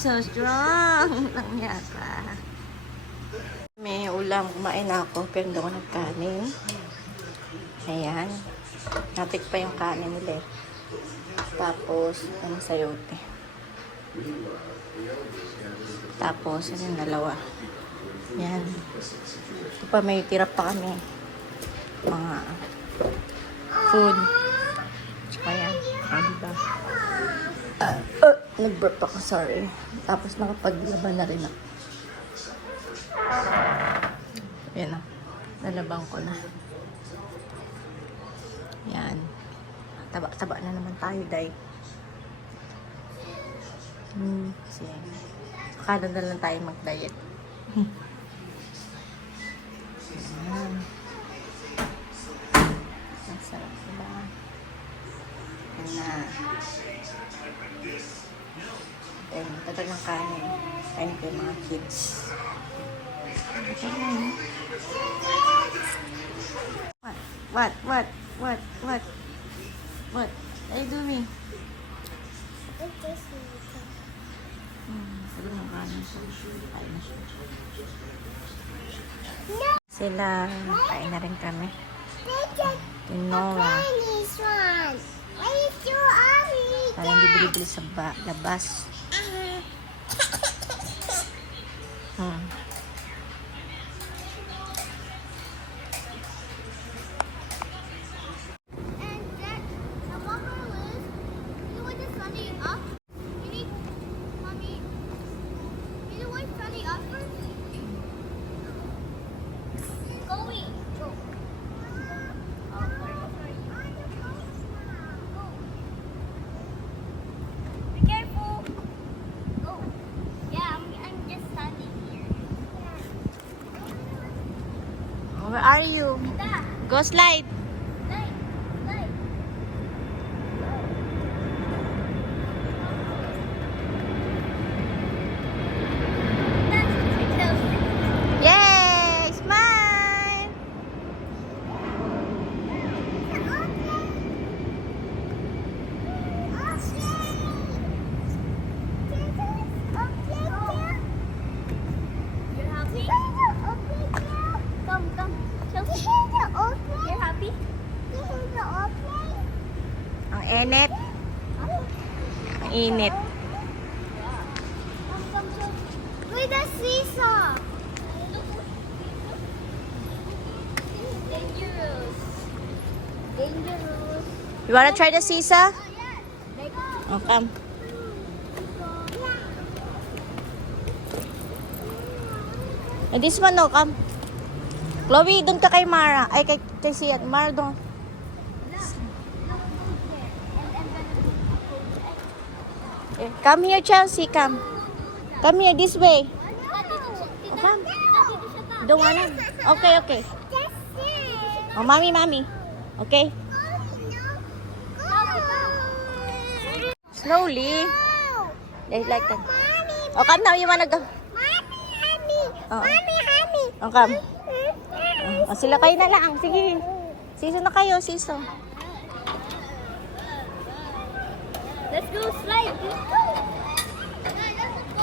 so strong. Lang yata. May ulam. Kumain ako, pero hindi ako nagkanin. Ayan. Natik pa yung kanin nila eh. Tapos, ano sayote. Tapos, ano yung dalawa. Yan. Ito pa, may tira pa kami. Mga food. Tsaka yan. Diba? Nag-burp ako, sorry. Tapos, nakapaglaban na rin ako. Yan o. Nalabang ko na. Yan. Taba-taba na naman tayo, day. Kasi, akala na lang tayo mag-diet. Yan. Ang sarap diba? Yan na. Then, tagal ng kanin. Kain ko yung mga kids. What? What are you doing? Tagal ng kanin siya. Kain na siya. Sila, kain na rin kami. Tinola. Parang hindi bili-bili sa labas. Where are you? Go slide. Yay! Smile! You're happy? Ang init. Ang init. With the seesaw. Dangerous. You wanna try the seesaw? Oh, come. And this one, no, come. Chloe, doon ka kay Mara. Ay, kay Sian. Mara, doon. Come here, Chelsea. Come. Come here, this way. Oh, come. Don't wanna. Okay. Oh, mommy. Okay. Slowly. Like that. Oh, come now. You wanna go? Oh. Oh, come. Oh, sila kayo na lang. Sige. Siso na kayo, siso. Let's go slide. Let's go.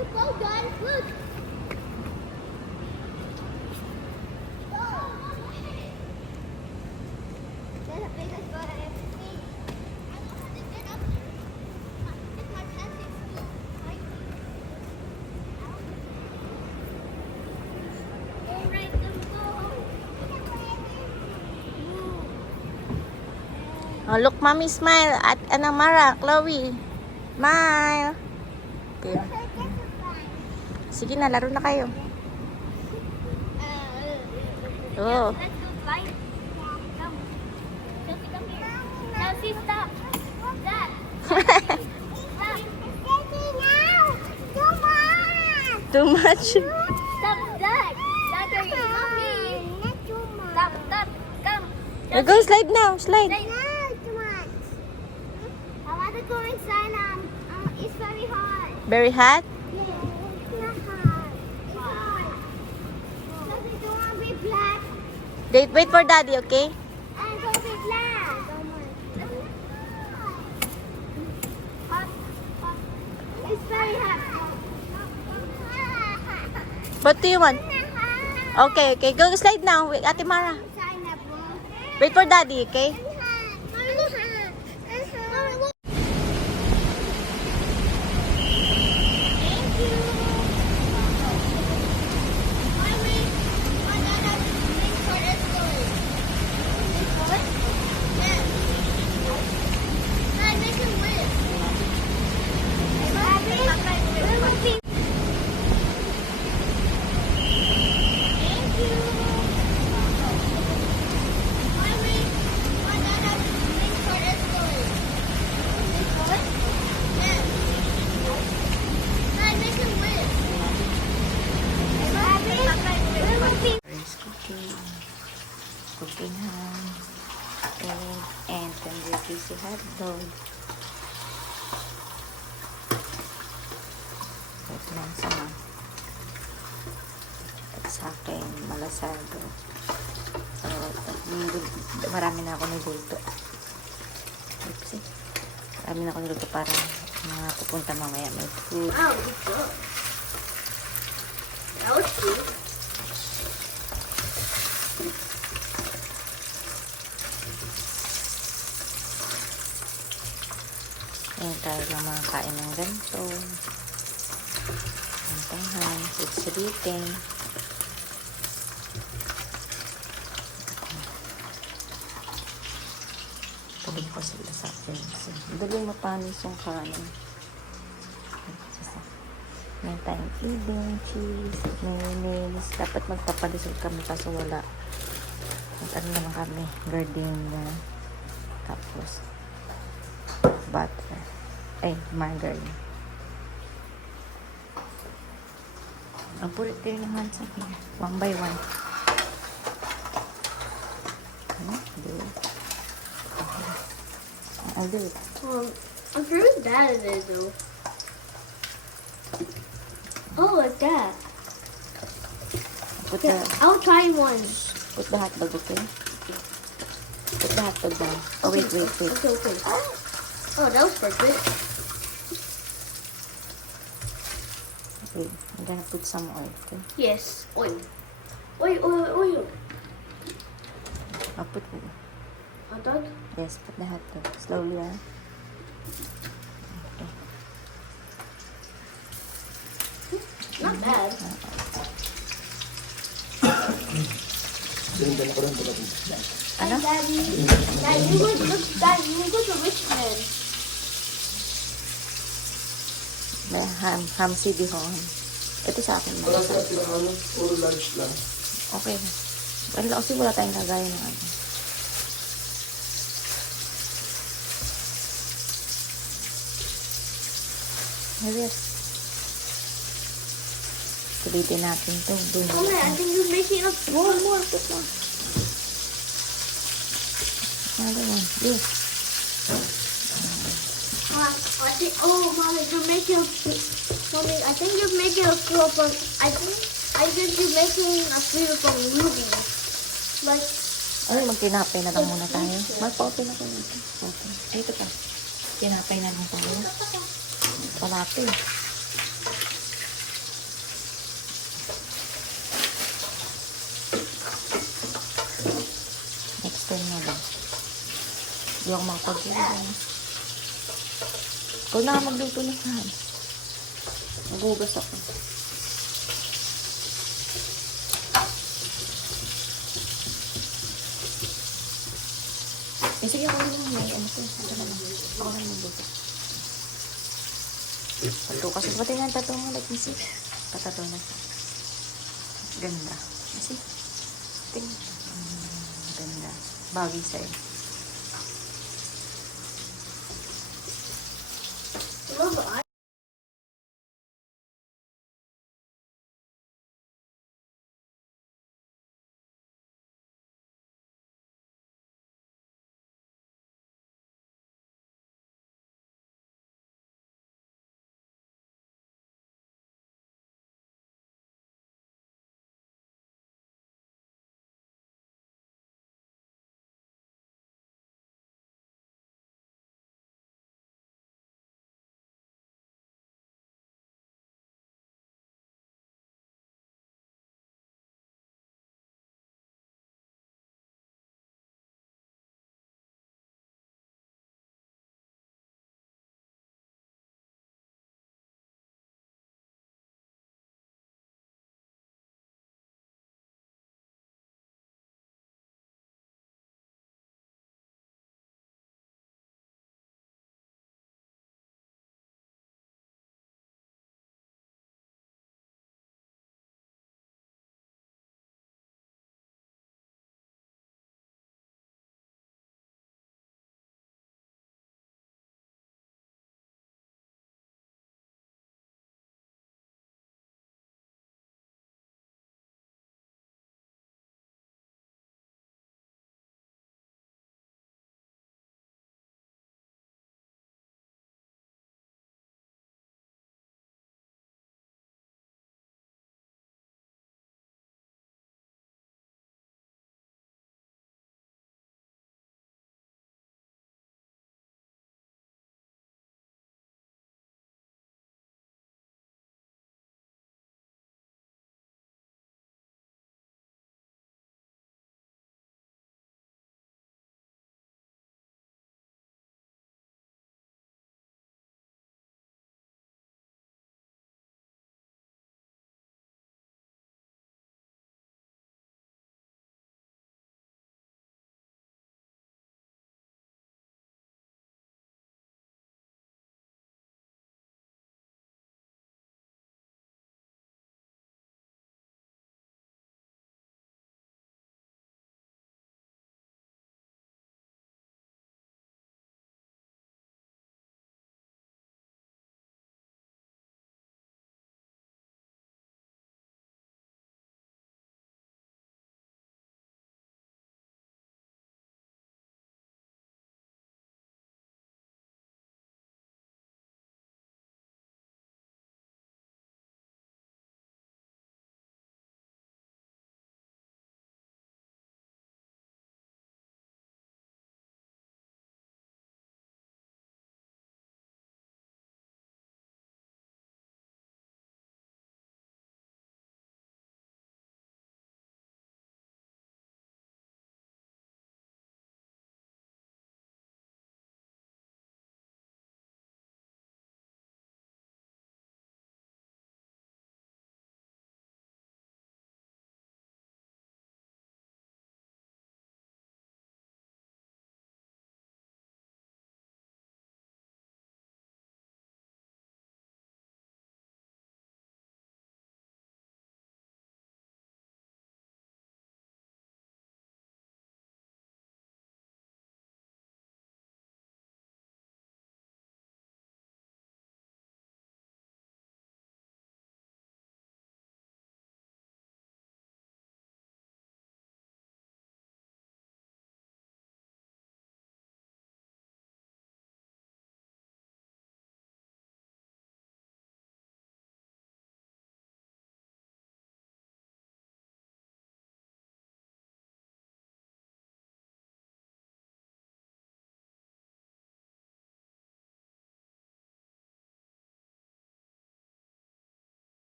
Let's go, guys. Look. Oh, look, mommy, smile at Mara, Chloe. Smile. Okay. Sige na, laro na kayo. Oh. Let's go slide. Come. Chelsea, come here. Chelsea, stop. That. Stop. Too much. Stop that. That are you mommy? Stop. Come. Go slide now, slide. Slide. Very hot? Yeah, it's not hot. It's hot. Because it don't want to be black. Wait for daddy, okay? And don't be black. Don't want. Hot. Hot. It's very hot. What do you want? Hot. Okay, okay. Go slide now. Wait, Ate Mara. Pineapple. Wait for daddy, okay? Rice cooking. Cooking ham. Egg. And tender juicy hot dog. Wait lang sama. At sa akin, malasado. So, marami na ako niluto. Oopsie. Marami na ako niluto para mga pupunta mamaya may food. Oh, good. That was cute. Ayan tayo lang mga kain ng ganito. Antahan, sitsilitin. Tuloy ko sila sa akin. Daling mapanis yung kanin. May tayong ibing, cheese, mayonnaise. Dapat magpapalisol kami kaso wala. Ano naman kami, gardenia. Tapos, butter. Ay, margarine. Ang pulit kayo ng hands up niya. One by one. Do it. I'll do it. I'm sure it's bad at it though. Oh, like that. Put Okay, the, I'll try one. put the hot dog, okay? Put the hot dog down. Oh, wait. Okay. Oh, that was perfect. Okay, I'm gonna put some oil, okay? Yes, oil. Oil. I'll put, Hot dog? yes, put the hot dog. Slowly, ah. Okay. Not bad. Ano? Daddy, you go to Richmond. May ham CD ho. Ito sa akin. Wala sa atin ang ano, puro large lang. Okay. Wala kasi wala tayong lagay ng ano. Yes. Sulitin natin ito. Oh man, I think you're making a More. Put more. Another one. Yes. I think, Mommy, you're making a, Mommy, I think you're making a flow from, I think you're making a flavor from Ruby. Like, Ay, magtinapay na lang muna tayo. Magpa-open ako nito. Okay. Dito pa. Tinapay na lang tayo. Palate. Next time na lang. Hindi ako makapag-iwan. Ikaw na nga magluto na saan. Magugas ako. Sige ako lang. May ano ko. Ito na lang. Ako lang magluto. Ito kasi pati nga tato mo. Like, see? Patato na siya. Ganda. See? Tingnan. Ganda. Bagay sa'yo.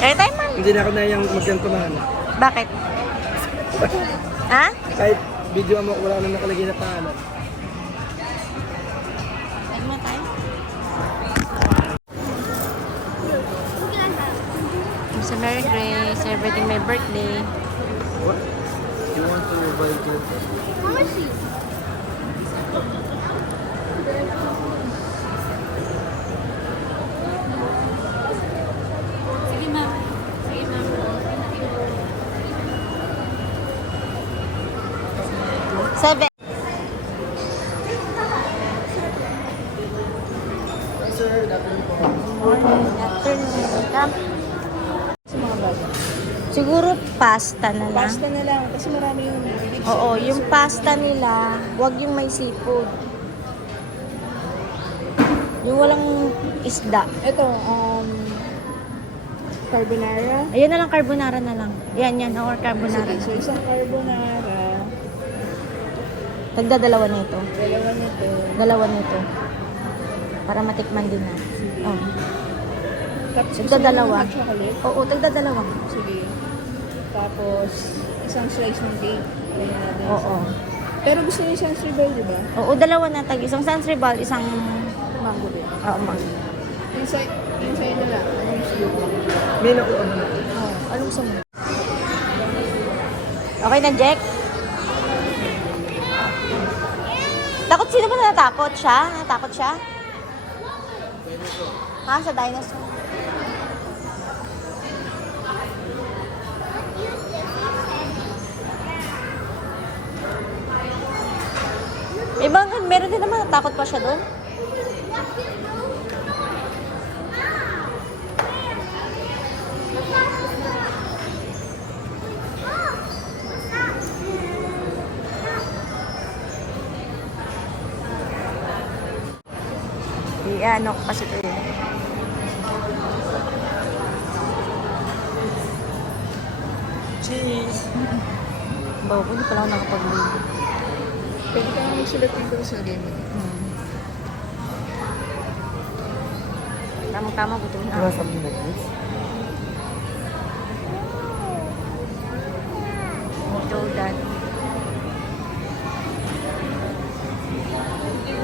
Kaya tayo man. Hindi na ako na yung magkantumahan. Bakit? Ha? Kahit video mo, wala na nakalagay na pangalan. Tayo mo tayo. Sa Mary Grace, celebrating my birthday. What? You want to buy gold? How much is it? Sige, ma'am. Sige, ma'am. Seven. Sir, natin po. Afternoon. Come. Sa mga bago. Siguro pasta na lang. Pasta na lang, kasi marami yung bibig. Oo, yung pasta nila, wag yung may seafood. Yung walang isda. Ito, carbonara. Ayan na lang, carbonara na lang. Yan, or carbonara. So, isang carbonara. Tagdadalawa nito. Dalawa nito. Dalawa nito. Para matikman din na. Oh. Tapos, Ito, gusto mo dalawa. ng hot chocolate. Oo, tagdadalawa. Sige. Tapos, isang slice ng cake. Ayan natin. Oo. Pero gusto niyo isang cereal, di ba? Oo, dalawa na tag. Isang Sansribal, isang... Mango din. Oo, Yung sa'yo na lang. Ano gusto mo? May nakuha mo na. Anong gusto mo? Okay na, Jack? Takot, sino ba natakot siya? Natakot siya? Ha? Sa dinosaur? Ibang, meron din naman natakot pa siya doon. Ano ko kasi ito yun. Cheese! Bawa ko, hindi pala ako nakapag-ligo. Pwede ka nang magsulat dito sa game. Tamang-tama, gutom na. Diba something like this? Jordan.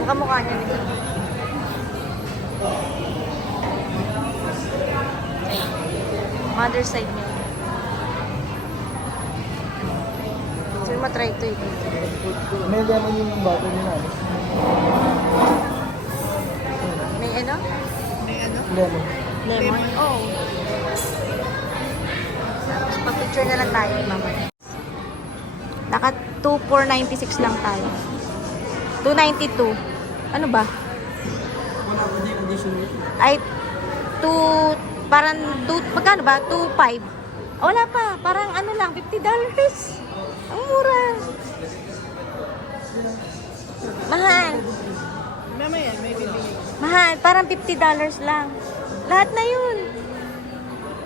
Mukha-mukha niya nito. Mother side niya. So, matry ito eh. May lemon yung bottle nila. May ano? May ano? Lemon. Lemon? Oh. Tapos, pa-picture na lang tayo, mamaya. Naka 2,496 lang tayo. 292. Ano ba? Wala ko din additional. Ay, 2, parang, magkano ba? 2,500. Wala pa, parang ano lang, $50. Ang mura. Mahal. Mamaya, may bibigay. Mahal, parang $50 lang. Lahat na yun.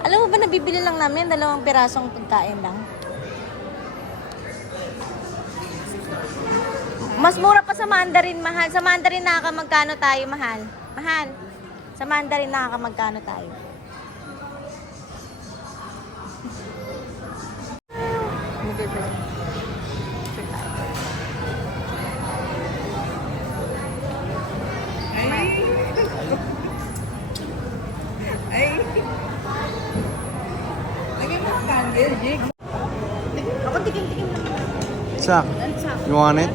Alam mo ba, nabibili lang namin 2 pirasong pagkain lang. Mas mura pa sa Mandarin, mahal. Sa Mandarin nakakamagkano tayo, mahal? Mahal. Sa Mandarin nakakamagkano tayo? Ay! Lagyan mo ang candle, Jake. Ako tikim-tikim lang. Sak, you want it?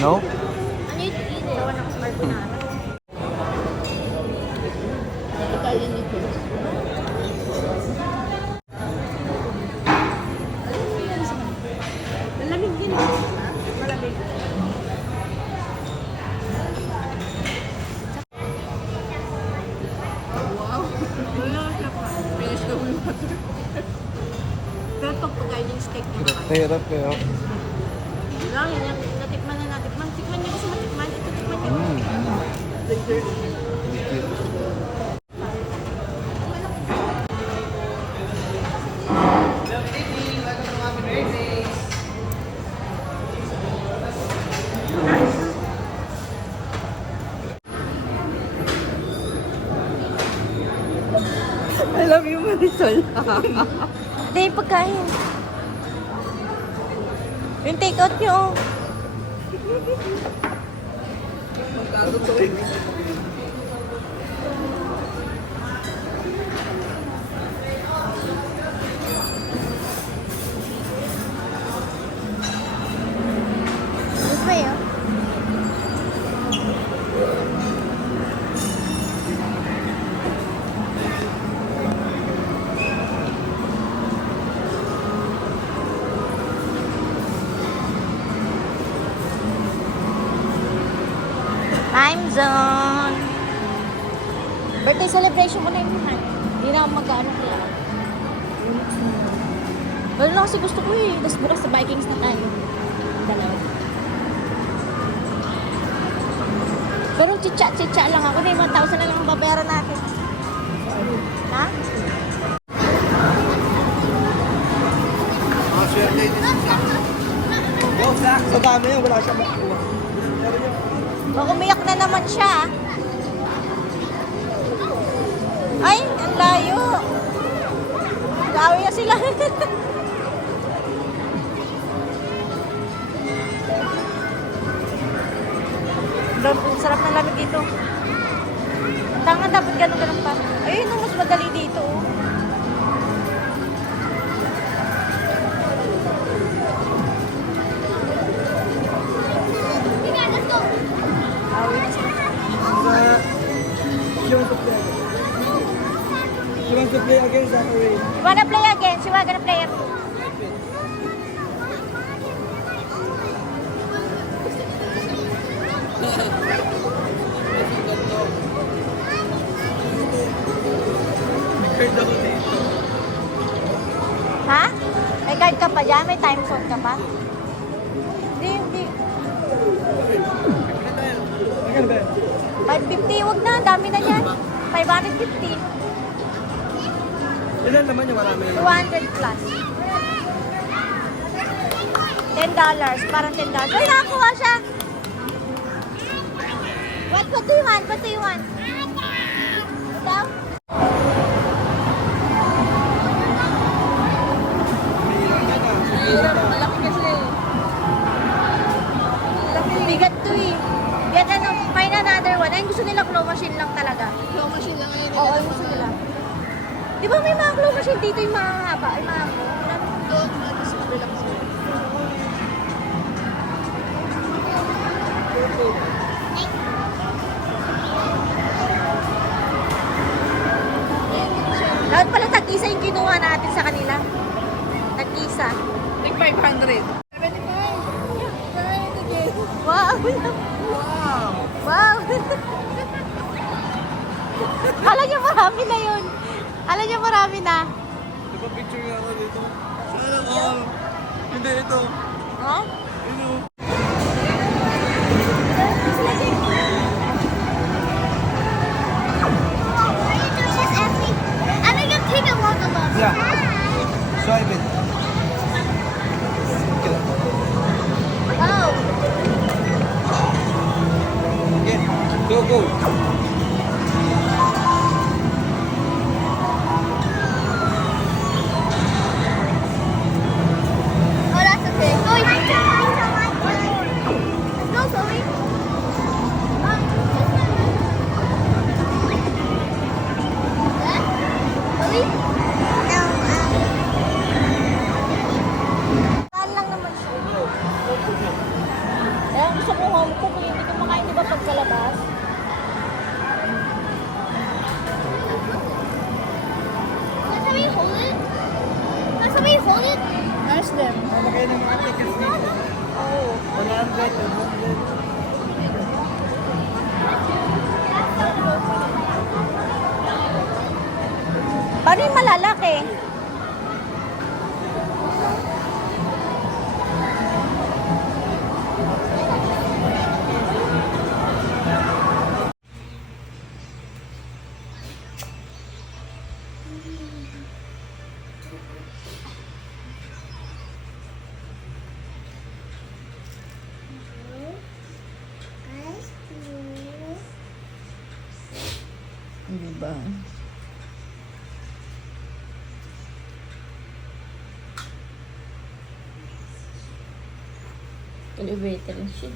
No? Ano yung tikim? Gawan ako sa carbonara. Italian nito. Malamig din. Malamig. Wow! Wala ka pa. Finish the whole water. Pero pag pagkain yung steak na ba? Hirap kayo. Lang, yan. Natikman na natikman. Tikman niyo kasi matikman. Ito tikman niyo. I love you, Marisol. Hindi, pagkain. Yung take out nyo. Magkakatuloy. This way, oh. Time zone. Birthday celebration mo na yun, man. Hindi na ako mag-ano kaya. Lalo na kasi gusto ko eh. Tapos bukas sa Vikings na tayo. Dalawa. Pero chicha lang ako. 1,000 na lang ang babayaran natin. Ha? Mga swerte din si Zach. Oh, Zach, sa dami yun, wala siya makuha. O, umiyak na naman siya. Ay, ang layo. Gawi na sila. Ang sarap ng lamig dito. Tanga, dapat ganun pa. Ayun, mas madali dito. Oh. Awi na sila. She wants to play. She wants to play against Zachary. You wanna play again? She wanna play again. Heard ako dito. Ha? May card ka pa dyan? May time zone ka pa? Hindi. Magkano ba yun? 550, wag na. Dami na yan. 550. Ilan naman yung marami? 200 plus. $10. Parang $10. Ay, nakakuha siya. What do you want? What do you want? Ito? Malaki kasi. Bigat to eh. Yan ano, find another one. Ay, gusto nila claw machine lang talaga. Claw machine lang ngayon. Oo, yung gusto nila. Di ba may mga claw machine dito yung mahaba? Ay, mga Doon, mag-display lang sila. Dapat pala tag-isa yung kinuha natin sa kanila. Tag-isa. Like 500. 75. Wow! Wow! Wow! Alam niyo marami na yun. Alam niyo marami na. Nagpa-picture nga ako dito. Sana all. Hindi, ito. Oh? Ino. I'm gonna take a walk along. Yeah. Swipe it. Okay. Wow! Okay. Go. Oh, that's okay. Zoe. Let's go, Zoe. Zoe? No, Saan lang naman siya. Kaya gusto ko home cook eh. Hindi ko makain diba pagkalabas? Can somebody hold it? Can somebody hold it? Ask them. Ano kayo ng mga tickets dito? Oo. 100, 100. Paano yung malalaki? Diba? Elevator and shit.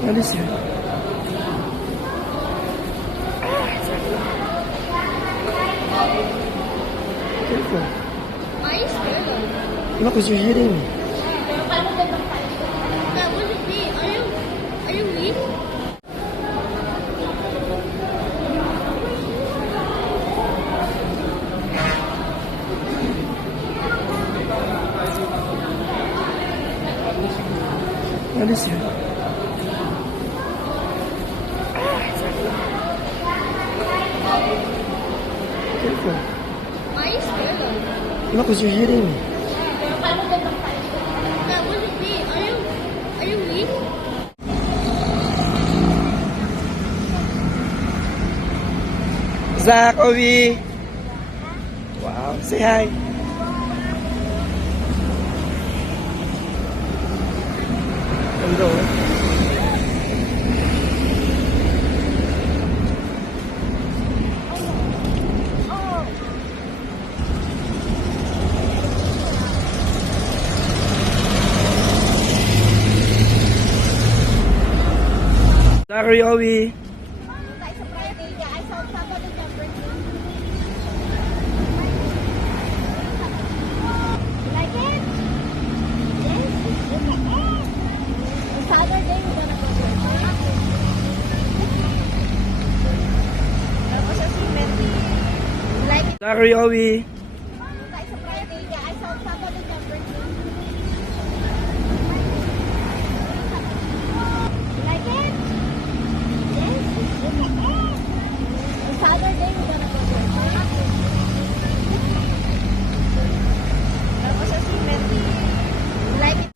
What is it? Careful. Why are you scared though? No, because you're hitting me. That wasn't me. Are you weak? What is it? Careful. Why are you scared though? No, because you're hitting me. That wasn't me. Are you weak? Zach, Ovi. Wow. Say hi. Hello. Zachary, Ovi. Guys, a Friday. Yeah, I saw somebody jumping. You like it? Yes, look at it. On Saturday, we're gonna go to a park. Tapos sa cemetery. You like it? Zachary, Ovi. Guys, a Friday. Yeah, I saw somebody jumping. You like it? Yes, look at it. On Saturday, we're gonna go to a park. Tapos sa cemetery. You like it?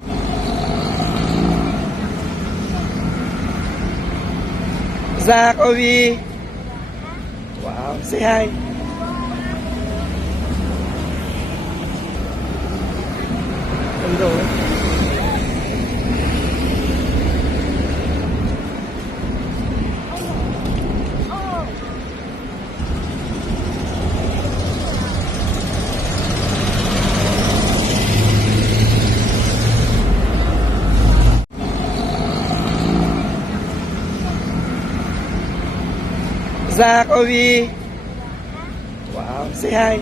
Zach, Ovi. Wow. Say hi. Hello. Zach, Ovi. Wow. Say hi.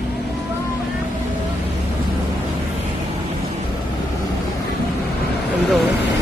Hello.